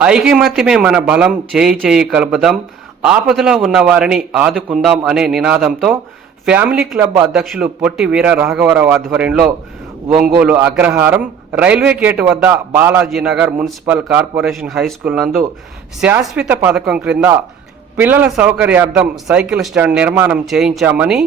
ఐకమత్యమే మన బలం చేయి చేయి కలుపుదాం ఆపదలో ఉన్నవారిని ఆదుకుందాం అనే నినాదంతో ఫ్యామిలీ క్లబ్ అధ్యక్షులు పొట్టి వీర రాఘవరావు ఆధ్వర్యంలో ఒంగోలు అగ్రహారం రైల్వే గేటు వద్ద Balaji Nagar municipal corporation high school నందు శాశ్వత పథకం క్రింద పిల్లల సౌకర్యార్థం సైకిల్ స్టాండ్ నిర్మాణం చేయించామని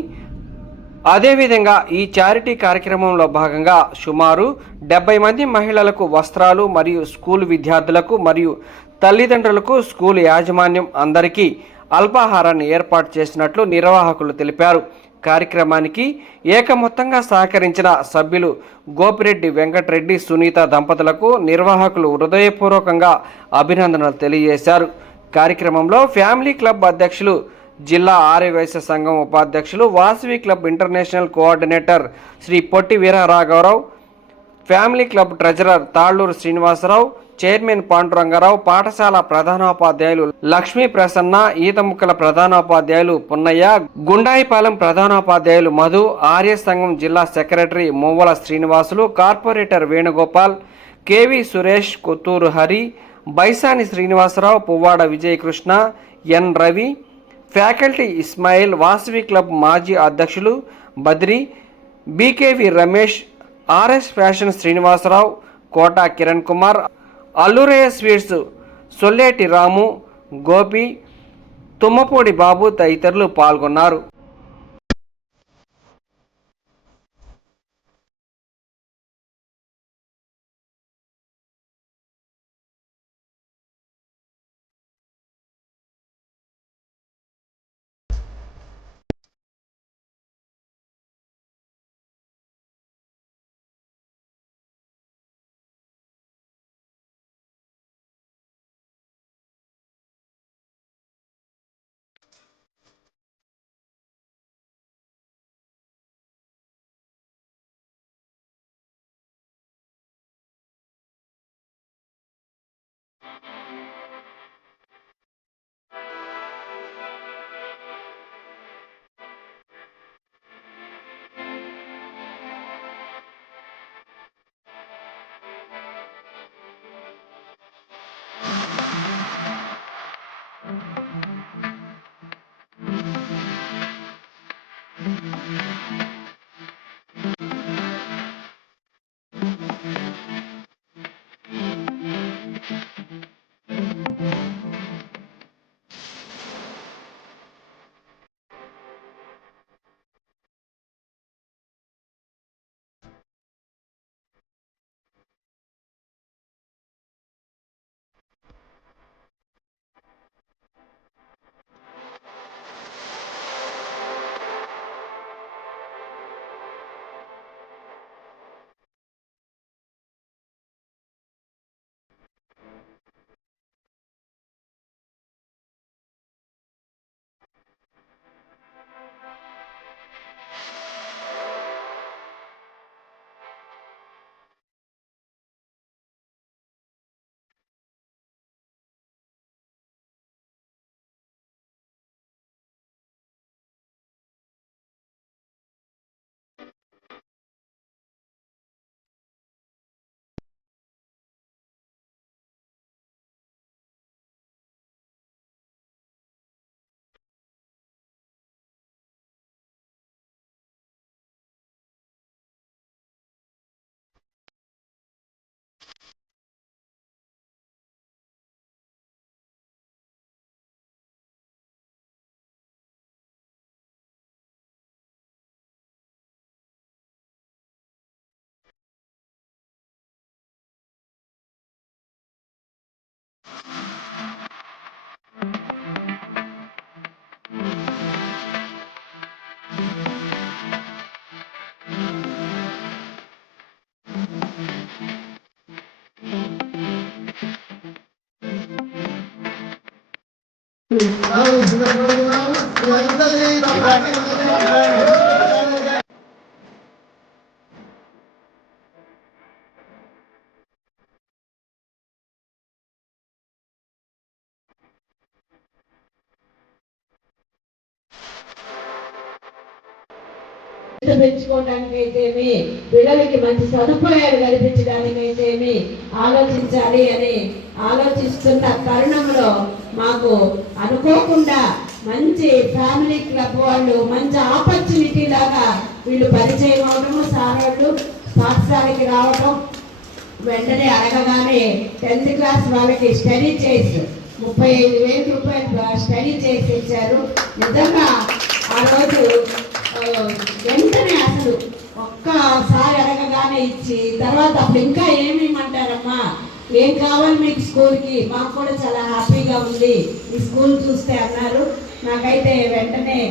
అదేవిధంగా ఈ చారిటీ కార్యక్రమంలో భాగంగా సుమారు డెబ్బై మంది మహిళలకు వస్త్రాలు మరియు స్కూల్ విద్యార్థులకు మరియు తల్లిదండ్రులకు స్కూల్ యాజమాన్యం అందరికీ అల్పాహారాన్ని ఏర్పాటు చేసినట్లు నిర్వాహకులు తెలిపారు. కార్యక్రమానికి ఏకమొత్తంగా సహకరించిన సభ్యులు గోపిరెడ్డి వెంకటరెడ్డి సునీత దంపతులకు నిర్వాహకులు హృదయపూర్వకంగా అభినందనలు తెలియజేశారు. కార్యక్రమంలో ఫ్యామిలీ క్లబ్ అధ్యక్షులు జిల్లా ఆర్యవైశ్య సంఘం ఉపాధ్యక్షులు Vasavi club international coordinator Shri Potti వీరరాఘవరావు family club treasurer Talluru Srinivasarao chairman Pandurangarao పాఠశాల ప్రధానోపాధ్యాయులు లక్ష్మీ ప్రసన్న ఈతముక్కల ప్రధానోపాధ్యాయులు పున్నయ్య గుండాయిపాలెం ప్రధానోపాధ్యాయులు మధు ఆర్య సంఘం జిల్లా secretary Muvvala Srinivasulu corporator Venugopal K V Suresh Kothuru Hari Baisani Srinivasarao Puvvada Vijayakrishna N Ravi faculty Ismail Vasavi club మాజీ అధ్యక్షులు Badri B K V Ramesh R S fashion Srinivasarao Kota Kiran Kumar Allurayya sweets Solleti Ramu Gopi Tummapudi Babu తదితరులు పాల్గొన్నారు. 아유, 정말 그러구나. 야, 힘나네. 나 పెంచుకోవడానికి పిల్లలకి మంచి సదుపాయాలు కల్పించడానికి అయితేమి ఆలోచించాలి అని ఆలోచిస్తున్న తరుణంలో మాకు అనుకోకుండా మంచి ఫ్యామిలీ క్లబ్ వాళ్ళు మంచి ఆపర్చునిటీ లాగా వీళ్ళు పరిచయం అవడము సార్ వాళ్ళు పాఠశాలకి రావటం వెంటనే అడగగానే టెన్త్ క్లాస్ వాళ్ళకి స్టడీ చేసి ముప్పై ఐదు వేల రూపాయలు స్టడీ చేసి ఇచ్చారు. నిజంగా ఆ రోజు వెంటనే అసలు ఒక్కసారి అడగగానే ఇచ్చి తర్వాత అప్పుడు ఇంకా ఏమి ఇమ్మంటారమ్మా? ఏం కావాలి మీకు స్కూల్కి? మాకు కూడా చాలా హ్యాపీగా ఉంది. ఈ స్కూల్ చూస్తే అన్నారు. నాకైతే వెంటనే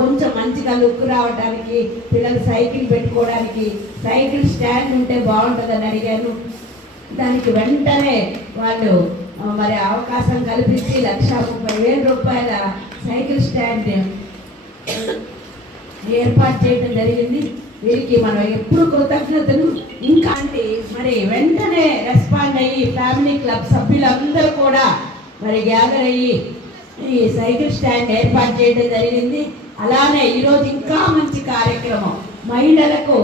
కొంచెం మంచిగా లుక్ రావడానికి పిల్లలు సైకిల్ పెట్టుకోవడానికి సైకిల్ స్టాండ్ ఉంటే బాగుంటుందని అడిగాను. దానికి వెంటనే వాళ్ళు మరి అవకాశం కల్పించి లక్ష ముప్పై వేల రూపాయల సైకిల్ స్టాండ్ ఏర్పాటు చేయడం జరిగింది. వీరికి మనం ఎప్పుడు కృతజ్ఞతలు. ఇంకా అంటే మరి వెంటనే రెస్పాండ్ అయ్యి ఫ్యామిలీ క్లబ్ సభ్యులందరూ కూడా మరి గ్యాదర్ అయ్యి ఈ సైకిల్ స్టాండ్ ఏర్పాటు చేయడం జరిగింది. అలానే ఈరోజు ఇంకా మంచి కార్యక్రమం. మహిళలకు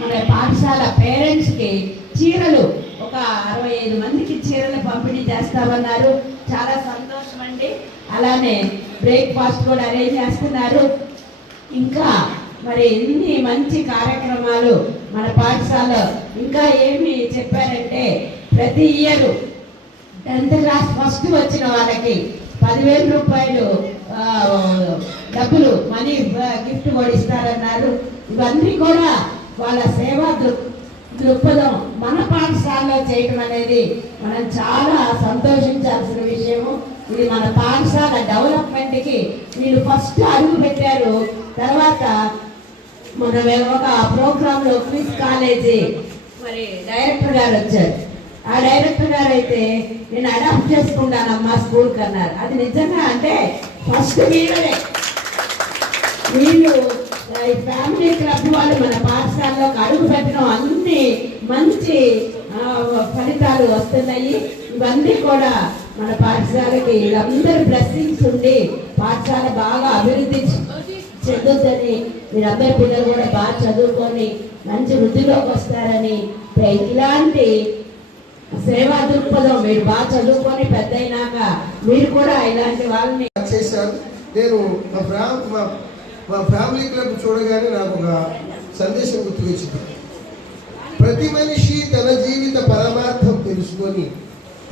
మన పాఠశాల పేరెంట్స్కి చీరలు ఒక అరవై ఐదు మందికి చీరలు పంపిణీ చేస్తామన్నారు. చాలా సంతోషం అండి అలానే బ్రేక్ఫాస్ట్ కూడా అరేంజ్ చేస్తున్నారు. ఇంకా మరి ఎన్ని మంచి కార్యక్రమాలు మన పాఠశాలలో ఇంకా ఏమి చెప్పారంటే ప్రతి ఇయర్ టెన్త్ క్లాస్ ఫస్ట్ వచ్చిన వాళ్ళకి పదివేల రూపాయలు డబ్బులు మనీ గిఫ్ట్ కూడా ఇస్తారన్నారు. ఇవన్నీ కూడా వాళ్ళ సేవా దృక్పథం మన పాఠశాలలో చేయటం అనేది మనం చాలా సంతోషించాల్సిన విషయము. ఇది మన పాఠశాల డెవలప్మెంట్కి వీళ్ళు ఫస్ట్ అడుగు పెట్టారు. తర్వాత మన ఒక ప్రోగ్రామ్లో క్విజ్ కాలేజీ మరి డైరెక్టర్ గారు వచ్చారు. ఆ డైరెక్టర్ గారు అయితే నేను అడాప్ట్ చేసుకుంటానమ్మా స్కూల్ కన్నారు అది నిజంగా అంటే ఫస్ట్ మీరే వీళ్ళు ఈ ఫ్యామిలీ క్లబ్ వాళ్ళు మన పాఠశాలలోకి అడుగు పెట్టడం అన్ని మంచి ఫలితాలు వస్తున్నాయి. ఇవన్నీ కూడా మన పాఠశాలకి వీళ్ళందరూ బ్లెస్సింగ్స్ ఉండి పాఠశాల బాగా అభివృద్ధి చెందుద్దని మీరందరి పిల్లలు కూడా బాగా చదువుకొని మంచి వృద్ధిలోకి వస్తారని ఇలాంటి సేవా దృక్పథం మీరు బాగా చదువుకొని పెద్ద అయినాక మీరు కూడా ఇలాంటి వాళ్ళని చేశాను నేను మా ఫ్యా మా ఫ్యామిలీ క్లబ్ చూడగానే నాకు ఒక సందేశం గుర్తుకొచ్చింది. ప్రతి మనిషి తన జీవిత పరమార్థం తెలుసుకొని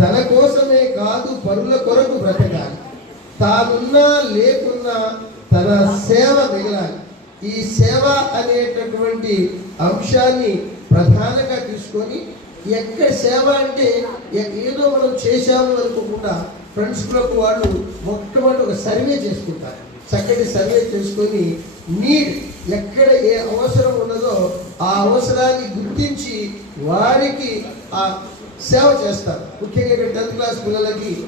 తన కోసమే కాదు పరుల కొరకు బ్రతకాలి. తానున్నా లేకున్నా తన సేవ మిగలాలి. ఈ సేవ అనేటటువంటి అంశాన్ని ప్రధానంగా తీసుకొని ఎక్కడ సేవ అంటే ఎ- ఏదో మనం చేశాము అనుకోకుండా ఫ్రెండ్స్ క్లబ్ వాళ్ళు మొట్టమొదటి ఒక సర్వే చేసుకుంటారు. చక్కటి సర్వే చేసుకొని నీడ్ ఎక్కడ ఏ అవసరం ఉన్నదో ఆ అవసరాన్ని గుర్తించి వారికి ఆ సేవ చేస్తారు. ముఖ్యంగా ఇక్కడ టెన్త్ క్లాస్ పిల్లలకి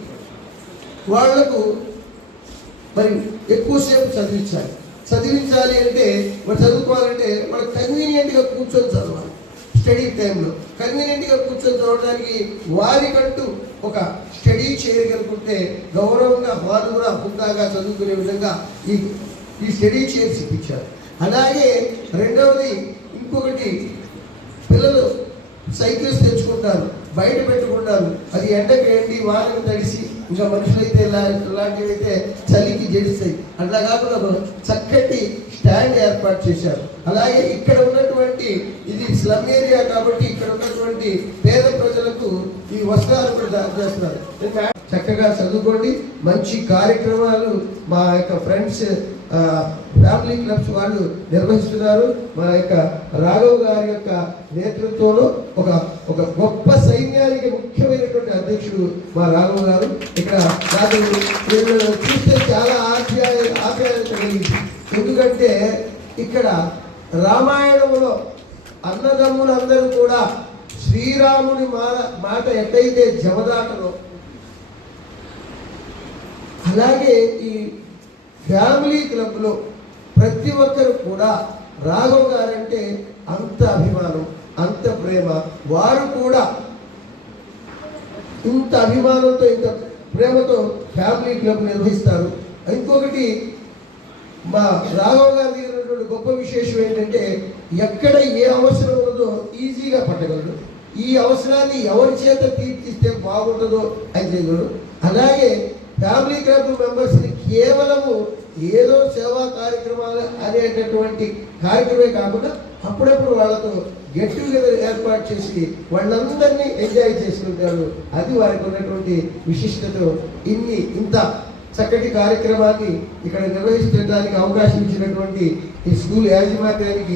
వాళ్ళకు మరి ఎక్కువసేపు చదివించాలి. చదివించాలి అంటే మరి చదువుకోవాలంటే మనం కన్వీనియంట్గా కూర్చొని చదవాలి. స్టడీ టైంలో కన్వీనియంట్గా కూర్చొని చదవడానికి వారికంటూ ఒక స్టడీ చేయగలుగుతుంటే గౌరవంగా వారు హుందాగా చదువుకునే విధంగా ఈ ఈ స్టడీ చైర్స్ ఇప్పించారు. అలాగే రెండవది ఇంకొకటి పిల్లలు సైకిల్స్ తెచ్చుకుంటారు. బయట పెట్టుకున్నారు అది ఎండకి ఎండి వానకు తడిసి ఇంకా మనుషులైతే ఇలాంటివైతే అయితే చలికి జడిస్తాయి. అట్లా కాకుండా ఒక చక్కటి స్టాండ్ ఏర్పాటు చేశారు. అలాగే ఇక్కడ ఉన్నటువంటి ఇది స్లమ్ ఏరియా కాబట్టి ఇక్కడ ఉన్నటువంటి పేద ప్రజలకు ఈ వస్త్రాలు కూడా తయారు చేస్తున్నారు. చక్కగా చదువుకోండి. మంచి కార్యక్రమాలు మా యొక్క ఫ్రెండ్స్ ఫ్యామిలీ క్లబ్స్ వాళ్ళు నిర్వహిస్తున్నారు. మా యొక్క రాఘవ్ గారి యొక్క నేతృత్వంలో ఒక ఒక గొప్ప సైన్యానికి ముఖ్యమైనటువంటి అధ్యక్షుడు మా రాఘవ్ గారు. ఇక్కడ నాకు వీళ్ళు చూస్తే చాలా ఆప్యాయ ఆప్యాయత కలిగింది. ఎందుకంటే ఇక్కడ రామాయణంలో అన్నదమ్ములందరూ కూడా శ్రీరాముని మాట మాట ఎట్టయితే జమదాటలో అలాగే ఈ ఫ్యామిలీ క్లబ్లో ప్రతి ఒక్కరు కూడా రాఘవ్ గారంటే అంత అభిమానం అంత ప్రేమ. వారు కూడా ఇంత అభిమానంతో ఇంత ప్రేమతో ఫ్యామిలీ క్లబ్ నిర్వహిస్తారు. ఇంకొకటి మా రాఘవ్ గారి దగ్గర గొప్ప విశేషం ఏంటంటే ఎక్కడ ఏ అవసరం ఉన్నదో ఈజీగా పట్టగలడు. ఈ అవసరాన్ని ఎవరి చేత తీర్చిస్తే బాగుంటుందో అని చేయగలడు అలాగే ఫ్యామిలీ క్లబ్ మెంబర్స్ని కేవలము ఏదో సేవా కార్యక్రమాలు అనేటటువంటి కార్యక్రమే కాకుండా అప్పుడప్పుడు వాళ్ళతో గెట్ టుగెదర్ ఏర్పాటు చేసి వాళ్ళందరినీ ఎంజాయ్ చేసుకుంటారు అది వారికి ఉన్నటువంటి విశిష్టత. ఇన్ని ఇంత చక్కటి కార్యక్రమాన్ని ఇక్కడ నిర్వహించడానికి అవకాశం ఇచ్చినటువంటి ఈ స్కూల్ యాజమాన్యానికి